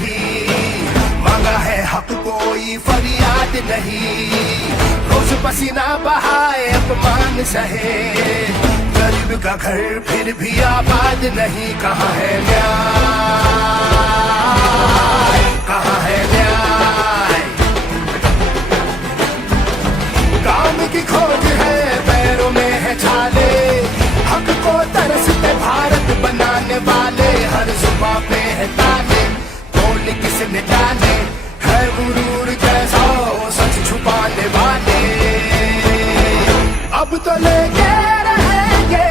नहीं, मांगा है हक कोई फरियाद नहीं। रोज पसीना बहाए अपमान सहे, गरीब का घर फिर भी आबाद नहीं। कहाँ है न्याय, कहाँ है न्याय? काम की खोज है, पैरों में है छाले, हक को तरसते भारत बनाने वाले। हर जुबां पे है ताले, बोल किसने डाले, है गुरूर कैसा सच छुपाने वाले। अब तो लेके रहेंगे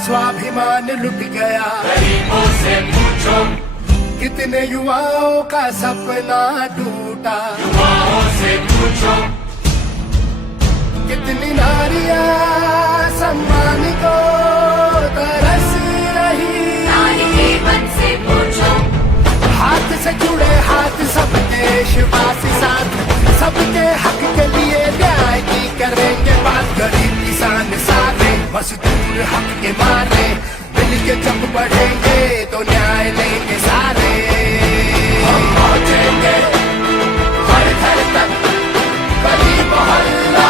स्वाभिमान लुट गया। गरीबों से पूछो, कितने युवाओं का सपना टूटा। युवाओं से पूछो, कितनी नारियां सम्मान को तरस रही। नारी जीवन से पूछो, हाथ से जुड़े हाथ सब देशवासी साथ, सबके हक के लिए न्याय की करेंगे बात। गरीब किसान साथ, मजदूर हक के मारे, मिल के जब बढ़ेंगे तो न्याय लेंगे सारे। हम पहुंचेंगे हर घर तक, गली मोहल्ला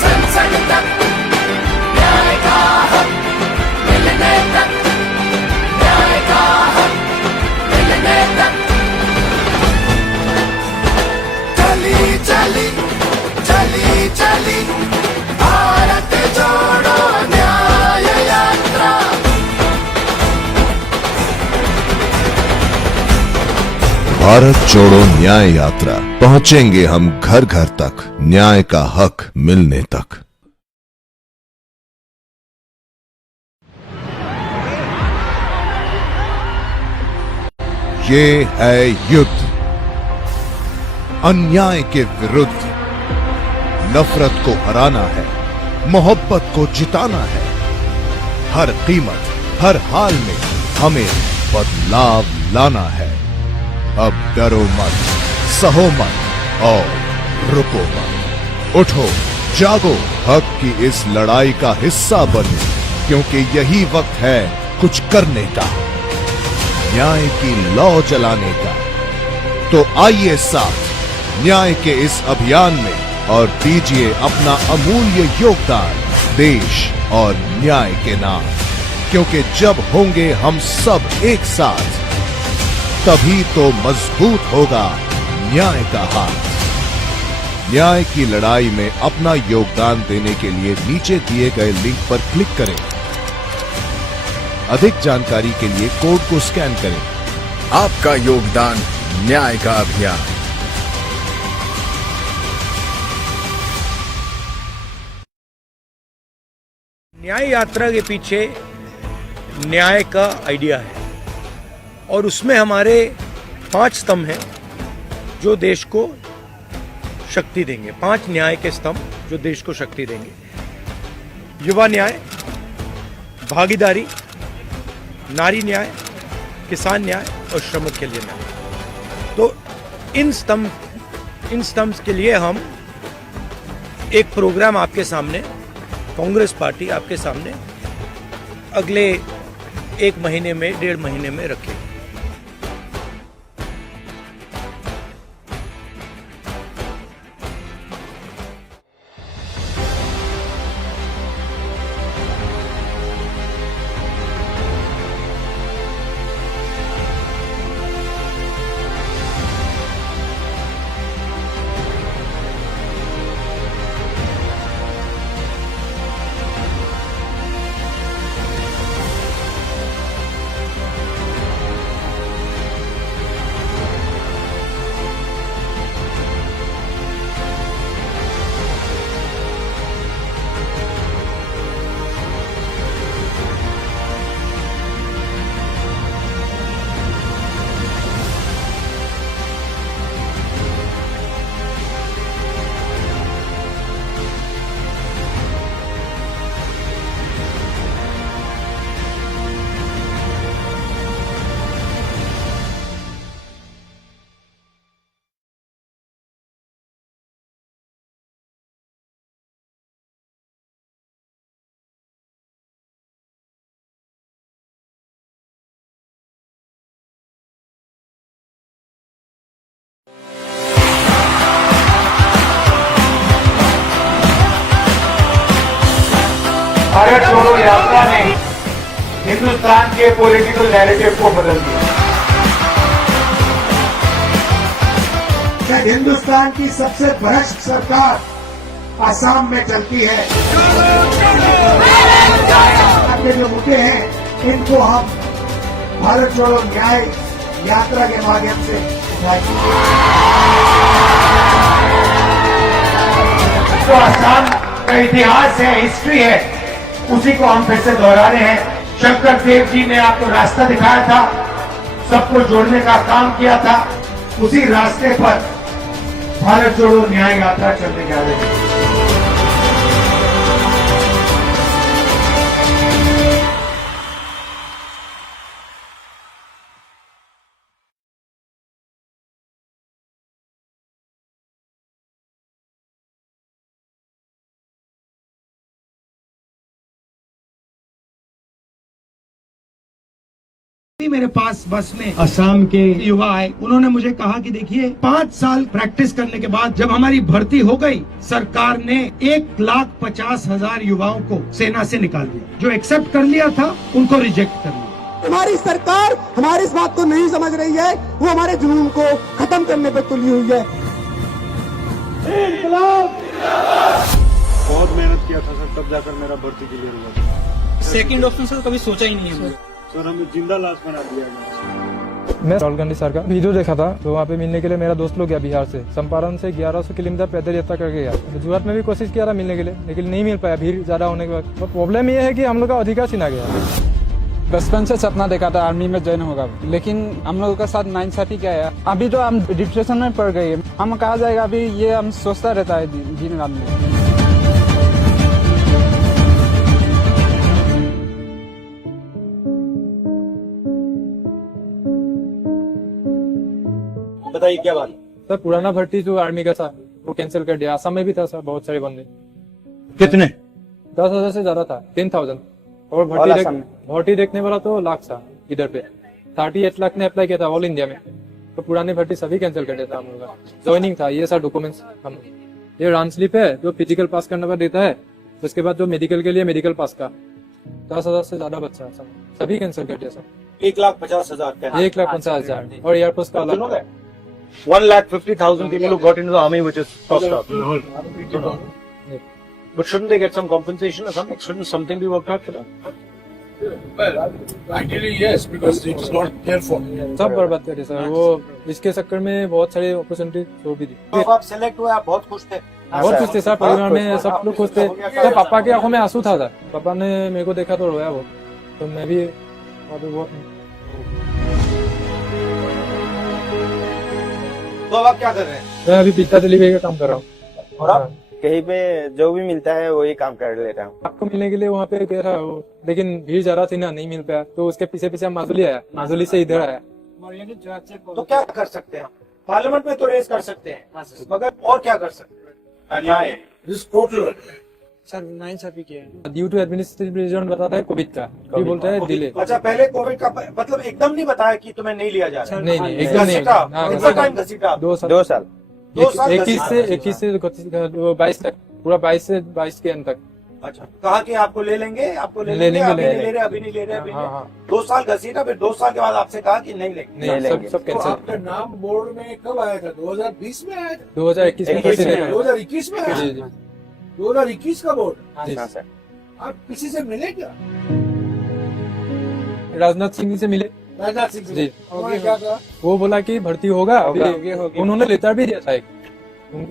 संसद तक, न्याय का हक मिलने तक, न्याय का हक मिलने तक। चली चली चली चली भारत जोड़ो न्याय यात्रा। भारत जोड़ो न्याय यात्रा, पहुंचेंगे हम घर घर तक, न्याय का हक मिलने तक। ये है युद्ध अन्याय के विरुद्ध। नफरत को हराना है, मोहब्बत को जिताना है। हर कीमत, हर हाल में हमें बदलाव लाना है। अब डरो मत, सहो मत और रुको मत। उठो, जागो, हक की इस लड़ाई का हिस्सा बनो, क्योंकि यही वक्त है कुछ करने का, न्याय की लौ जलाने का। तो आइए साथ न्याय के इस अभियान में और दीजिए अपना अमूल्य योगदान देश और न्याय के नाम। क्योंकि जब होंगे हम सब एक साथ, तभी तो मजबूत होगा न्याय का हाथ। न्याय की लड़ाई में अपना योगदान देने के लिए नीचे दिए गए लिंक पर क्लिक करें। अधिक जानकारी के लिए कोड को स्कैन करें। आपका योगदान न्याय का अभियान। न्याय यात्रा के पीछे न्याय का आइडिया है और उसमें हमारे 5 स्तंभ हैं जो देश को शक्ति देंगे। 5 न्याय के स्तंभ जो देश को शक्ति देंगे। युवा न्याय, भागीदारी, नारी न्याय, किसान न्याय और श्रमिक के लिए न्याय। तो इन स्तंभ के लिए हम एक प्रोग्राम आपके सामने, कांग्रेस पार्टी आपके सामने अगले 1 महीने में, 1.5 महीने में रखेगी। भारत जोड़ो यात्रा ने हिंदुस्तान के पॉलिटिकल नैरेटिव को बदल दिया। हिंदुस्तान की सबसे भ्रष्ट सरकार आसाम में चलती है। के जो मुद्दे हैं इनको हम भारत जोड़ो न्याय यात्रा के माध्यम से उठाएंगे। तो आसाम का इतिहास है, हिस्ट्री है, उसी को हम फिर से दोहरा रहे हैं। शंकर देव जी ने आपको रास्ता दिखाया था, सबको जोड़ने का काम किया था, उसी रास्ते पर भारत जोड़ो न्याय यात्रा चलने जा रही है। मेरे पास बस में असम के युवा आए, उन्होंने मुझे कहा कि देखिए 5 साल प्रैक्टिस करने के बाद जब हमारी भर्ती हो गई, सरकार ने 1,50,000 युवाओं को सेना से निकाल दिया। जो एक्सेप्ट कर लिया था उनको रिजेक्ट कर लिया। हमारी सरकार हमारी इस बात को नहीं समझ रही है, वो हमारे जुनून को खत्म करने पर तुली हुई है। बहुत मेहनत किया था सर, तब जाकर मेरा भर्ती क्लियर हुआ था। सेकंड ऑप्शन से तो कभी सोचा ही नहीं है सर, हमें जिंदा लाश बना दिया गया। मैं राहुल गांधी सर का वीडियो देखा था, तो वहाँ पे मिलने के लिए मेरा दोस्त लोग गया बिहार से। चंपारण से 1100 किलोमीटर पैदल यात्रा करके गया। गुजरात में भी कोशिश किया था मिलने के लिए, लेकिन नहीं मिल पाया भीड़ ज्यादा होने के बाद। और प्रॉब्लम ये है कि हम लोग का अधिकार छीना गया। बचपन से सपना देखा था आर्मी में ज्वाइन होगा, लेकिन हम लोगों का साथ नाइंसाफी क्या है। अभी तो हम डिप्रेशन में पड़ गए, हम कहा जाएगा अभी, ये हम सोचता रहता है दिन रात में। बताइए क्या बात? सर पुराना भर्ती जो आर्मी का था वो कैंसिल कर दिया। आसाम में भी था सर बहुत सारे बंदे। कितने? 10,000 से ज्यादा था, 10,000। और भर्ती देखने वाला तो लाख था इधर पे। 38 लाख ने अप्लाई किया था ऑल इंडिया में। तो पुरानी भर्ती सभी कैंसिल कर दिया था हम लोग का। ज्वाइनिंग था, ये सारे डॉक्यूमेंट्स हम, ये रन स्लिप है जो फिजिकल पास करने का देता है, उसके बाद जो मेडिकल के लिए मेडिकल पास का 10,000 से ज्यादा बच्चा है सभी कैंसिल कर दिया सर। 1,50,000 1,50,000 और एयरपोर्ट का अलग 1,50,000 people who got into the army, which is tossed up. But shouldn't they get some compensation or something? Shouldn't something be worked out for them? Well, ideally yes, because it is not their fault. सब बर्बाद करे sir, वो इसके चक्कर में बहुत सारी opportunity छोड़ भी दी। तो आप सेलेक्ट हुए, आप बहुत खुश थे? बहुत खुश थे सर, परिवार में सब लोग खुश थे। तो पापा की आंखों में आंसू था सर, पापा ने मेरे को देखा तो रोया वो, तो मैं भी बहुत। तो अब आप क्या कर रहे हैं? मैं अभी पिज्जा डिलीवरी का काम कर रहा हूँ। और आप? कहीं पे जो भी मिलता है वही काम कर लेता हूँ। आपको मिलने के लिए वहाँ पे गया था वो, लेकिन भीड़ ज्यादा थी ना, नहीं मिल पाया। तो उसके पीछे पीछे माजुली आया, माजुली से इधर आया। तो क्या कर सकते हैं? पार्लियामेंट में तो रेस कर सकते हैं, मगर और क्या कर सकते हैं? सर नाइंसाफी किया है। ड्यू टू एडमिनिस्ट्रेटिव रीजन बताता है कोविड का, भी बोलता है डिले। अच्छा, पहले कोविड का मतलब एकदम नहीं बताया कि तुम्हें नहीं लिया जा रहा? नहीं एकदम नहीं। कितना टाइम घसीटा? 2 साल 21 से 22 तक, पूरा 22 से 22 के अंत तक। अच्छा, कहा कि आपको ले लेंगे, आपको ले लेंगे, अभी नहीं ले रहे, अभी नहीं ले रहे। 2 साल घसीटा, फिर 2 साल के बाद आपसे कहा कि नहीं लेंगे। सब कैंसिल। आपका नाम बोर्ड में कब आया था? 2020 में आया था? 2021 में। 2021 में आया था? 2021 का बोर्ड? हाँ सर। आप किसी से मिले क्या? राजनाथ सिंह से मिले। राजनाथ सिंह से? जी। उन्होंने क्या कहा? वो बोला कि भर्ती होगा। उन्होंने लेटर भी दिया था एक,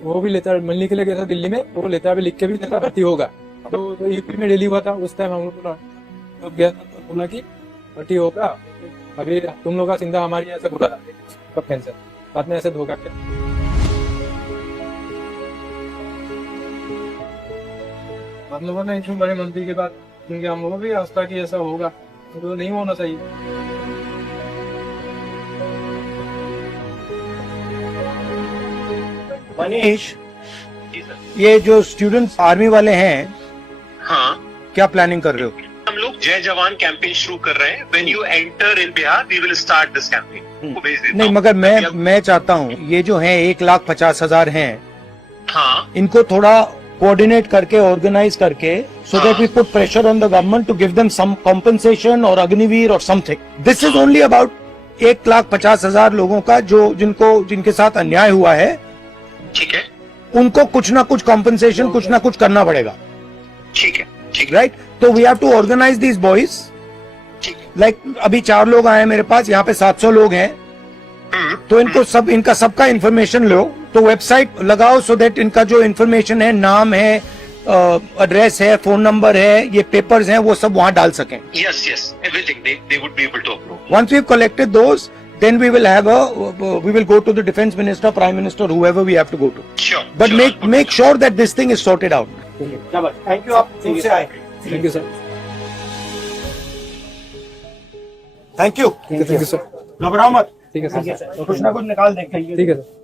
वो भी लेटर मिलने के लिए गया था दिल्ली में, वो लेटर भी लिख के भी दिया था भर्ती होगा। तो यूपी में रैली हुआ था उस टाइम, हम लोग गया था, बोला कि भर्ती होगा, अभी तुम लोग का चिंता हमारी, ऐसे बोला कब कैंसर, बाद में ऐसे धोखा किया। हम लोगों ने इशू बड़े मंत्री के बाद, क्योंकि हम लोगों भी आस्था की ऐसा होगा, तो नहीं होना चाहिए। मनीष, ये जो स्टूडेंट्स आर्मी वाले हैं, हाँ, क्या प्लानिंग कर रहे हो? हम लोग जय जवान कैंपेन शुरू कर रहे हैं। When you enter in Bihar, we will start this campaign. वो भेज देता नहीं, हूं। मगर मैं चाहता हूँ ये जो है 1,50,000 हैं, हाँ, इनको थोड़ा कोऑर्डिनेट करके ऑर्गेनाइज करके so that we put pressure on the government to give them some compensation or Agniveer or something. This is only about 1,50,000 लोगों का जिनके साथ अन्याय हुआ है. ठीक है. उनको कुछ ना कुछ compensation कुछ ना कुछ करना पड़ेगा. ठीक है. Right? तो we have to organize these boys. Like अभी 4 लोग आए मेरे पास, यहाँ पे 700 लोग हैं. तो इनका सबका इंफॉर्मेशन लो, तो वेबसाइट लगाओ so that इनका जो इंफॉर्मेशन है, नाम है, एड्रेस है, फोन नंबर है, ये पेपर्स हैं, वो सब वहां डाल सकें. Yes, everything they would be able to approve. Once we've collected those, then we will go to the defense minister, prime minister, whoever we have to go to. Sure. But make sure that this thing is sorted out. Thank you, आप दूर से आए. Thank you sir. Thank you. Thank you sir. घबराओ मत. ठीक है sir. कुछ ना कुछ निकाल देंगे. ठीक है सर.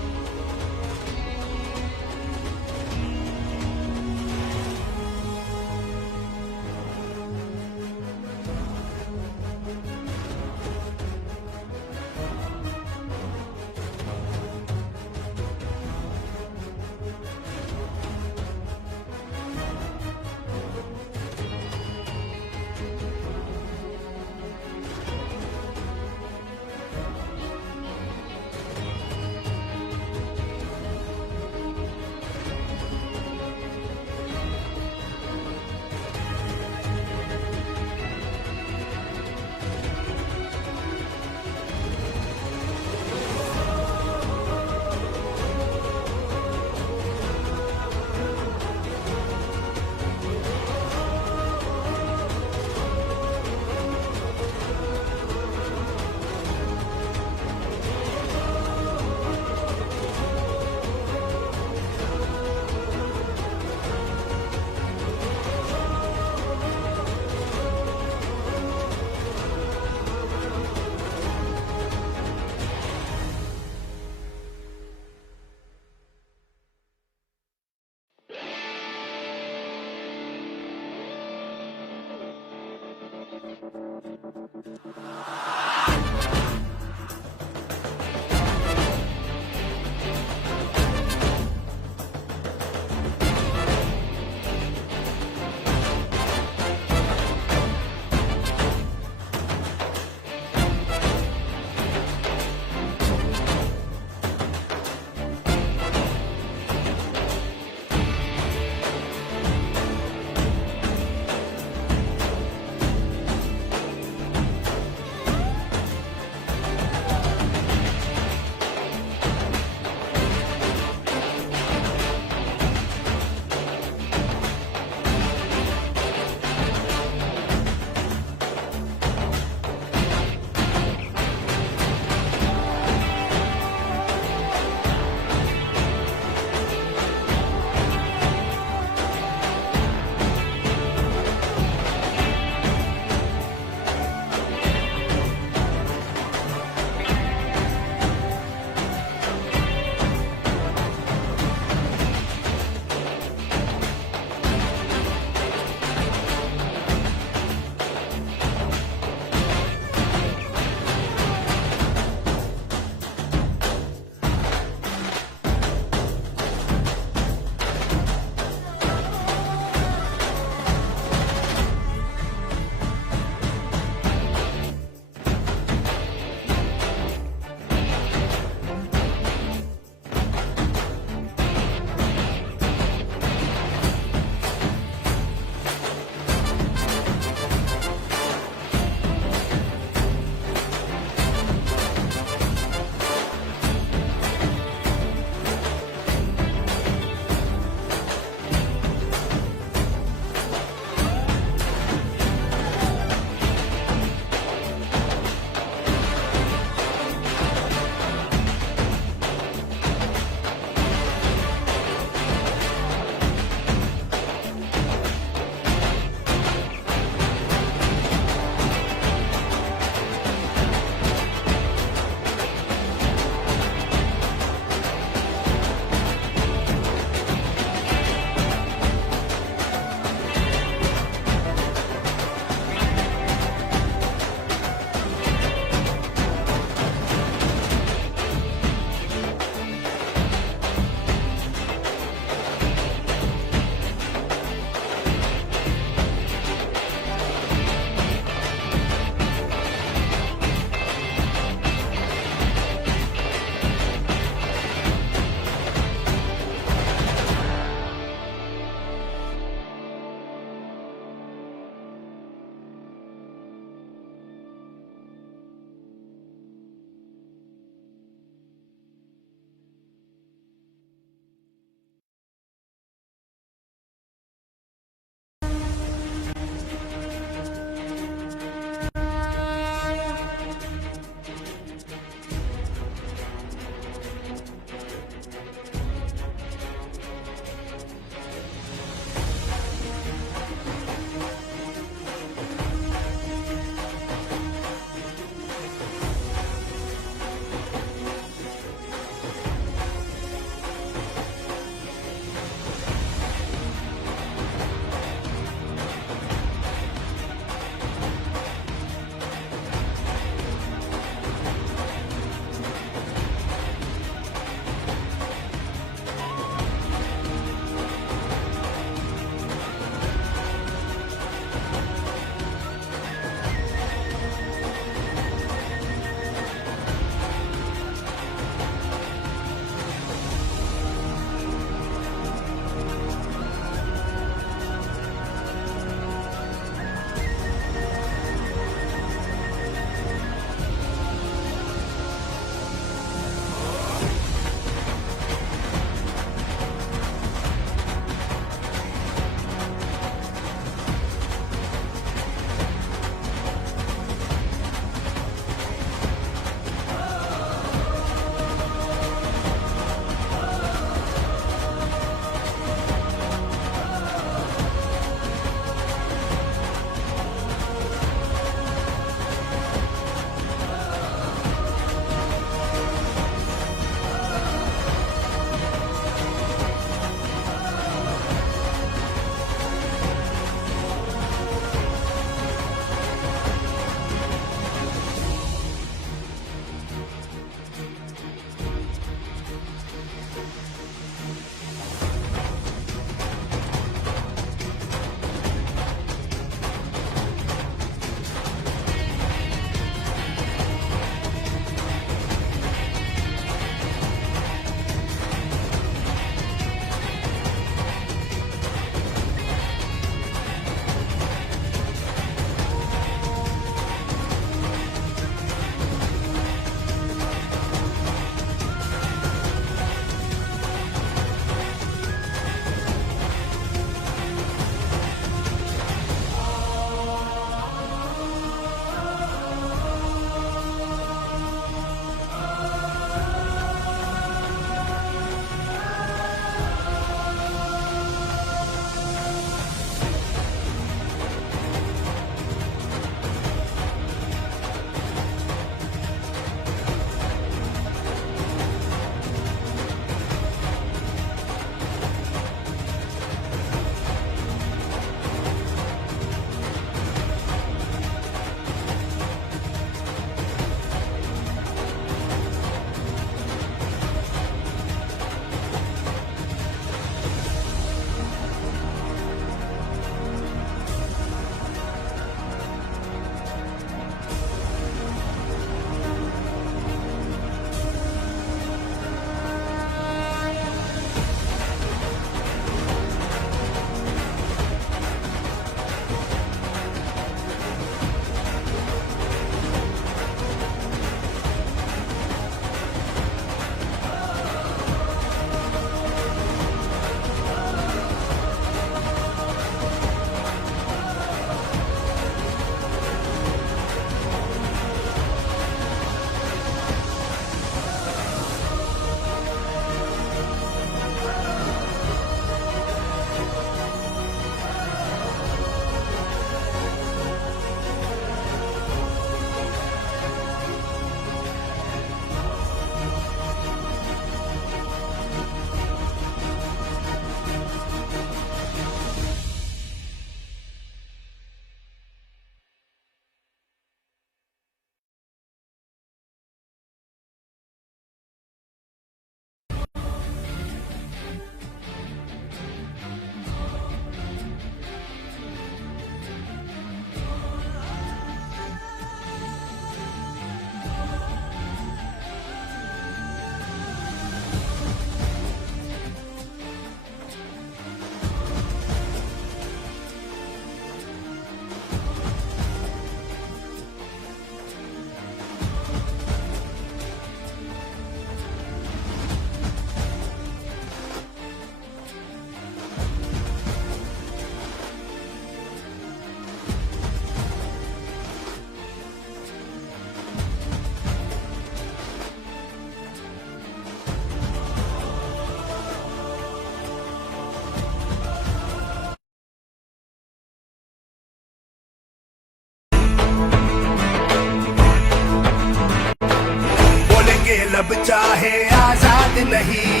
चाहे आजाद नहीं,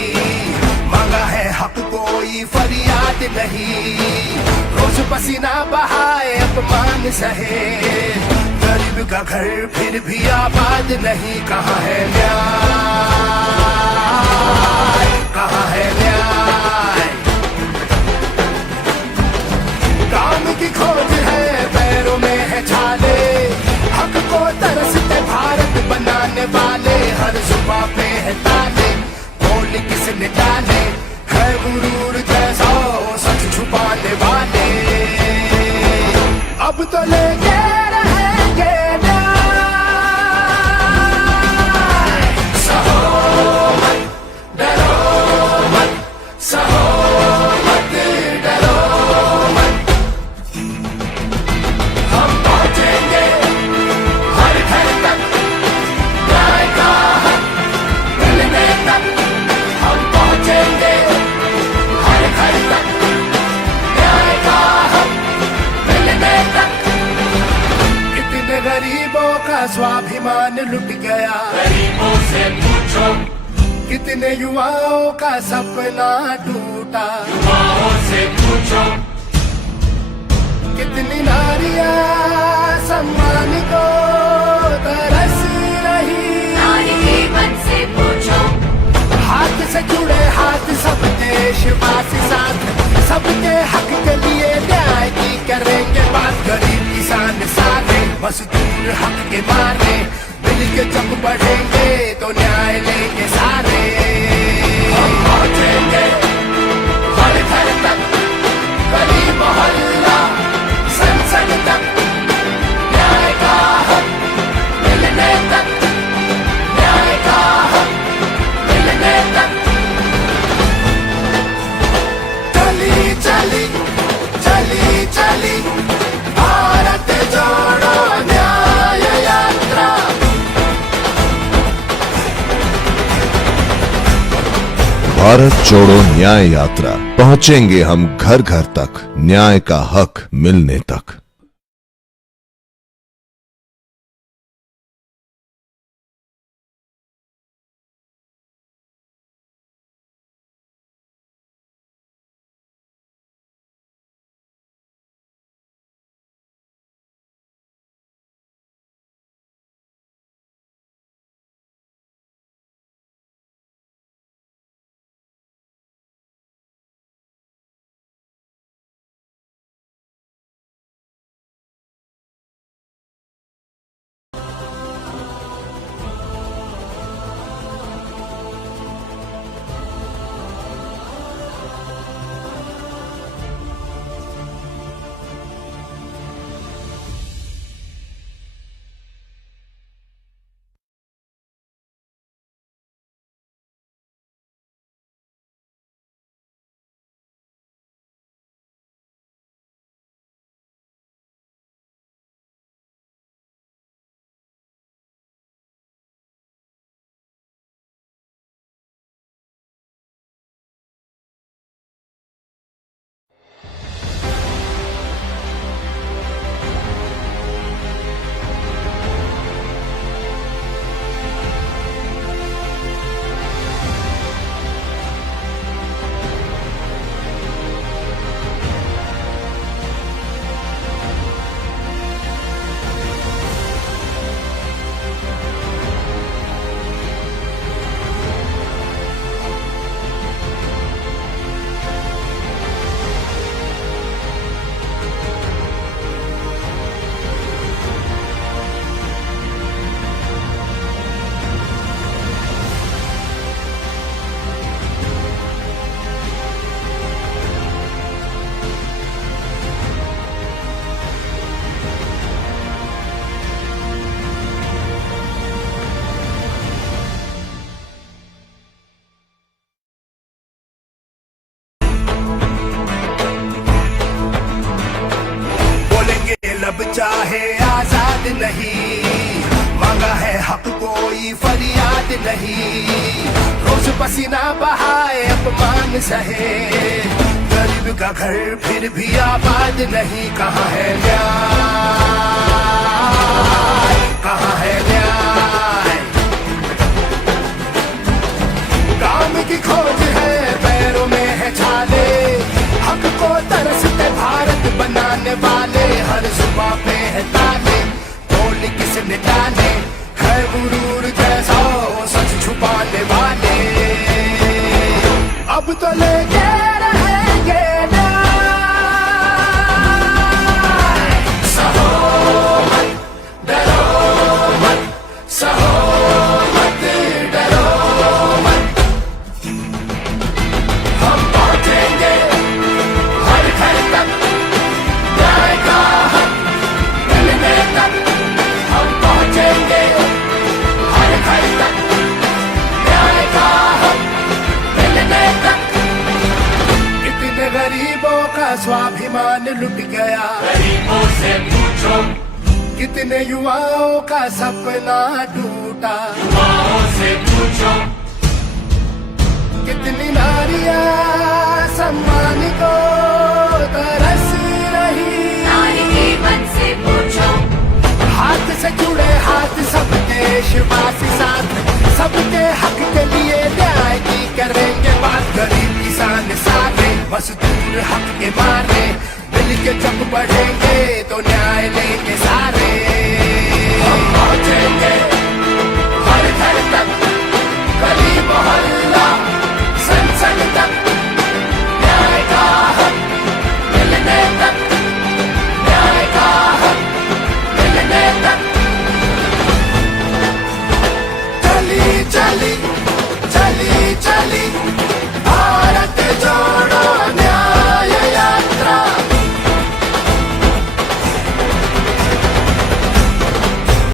मांगा है हक कोई फरियाद नहीं। रोज पसीना बहाए अपमान सहे, गरीब का घर फिर भी आबाद नहीं। कहाँ है न्याय, कहाँ है न्याय? काम की खोज है पैरों में है छाले, हक को तरसते भारत बनाने वाले। हर जुबां पे है ताले, बोल किसने डाले, है गुरूर जैसा सच छुपाने वाले। अब तो लेके रहेंगे न्याय, सहो मत, डरो मत, सहो मत, डरो मत। हम पहुंचेंगे हर घर तक, न्याय का हक मिलने तक। हम पहुंचेंगे हर घर तक, न्याय का हक मिलने तक। कितने गरीबों का स्वाभिमान लुट गया, गरीबों से पूछो, कितने युवाओं का सपना टूटा। युवाओं से पूछो, कितनी नारियां सम्मान को तरस रही। नारी के मन से पूछो, हाथ से जुड़े हाथ सब देशवासी साथ, सबके हक के लिए न्याय की करेंगे बात। गरीब किसान सारे मजदूर हक के मारे, मिल के जब बढ़ेंगे तो न्याय लेंगे सारे। हम पहुंचेंगे हर घर तक, गली मोहल्ला संसद तक, न्याय का हक मिलने तक, न्याय का हक मिलने तक। चली चली चली चली भारत जोड़ो न्याय यात्रा। भारत जोड़ो न्याय यात्रा, पहुंचेंगे हम घर घर तक, न्याय का हक मिलने तक। लब चाहे आजाद नहीं, मांगा है हक कोई फरियाद नहीं। रोज पसीना बहाए अपमान सहे, गरीब का घर फिर भी आबाद नहीं। कहाँ है न्याय, कहाँ है न्याय? खोज है, पैरों में है छाले, हक को तरसते भारत बनाने वाले, हर जुबां पे है ताले, तोड़ किसने डाले, है गुरूर जैसा वो सच छुपाने वाले, अब तो लेके रहेंगे स्वाभिमान लुट गया, गरीबों से पूछो, कितने युवाओं का सपना टूटा, युवाओं से पूछो, कितनी नारियां सम्मान को तरस रही, नारी के मन से पूछो, हाथ से जुड़े हाथ सब देशवासी साथ, सबके हक के लिए न्याय की करेंगे बात, गरीब किसान साथ, मजदूर हक के मारे मिल के जब बढ़ेंगे तो न्याय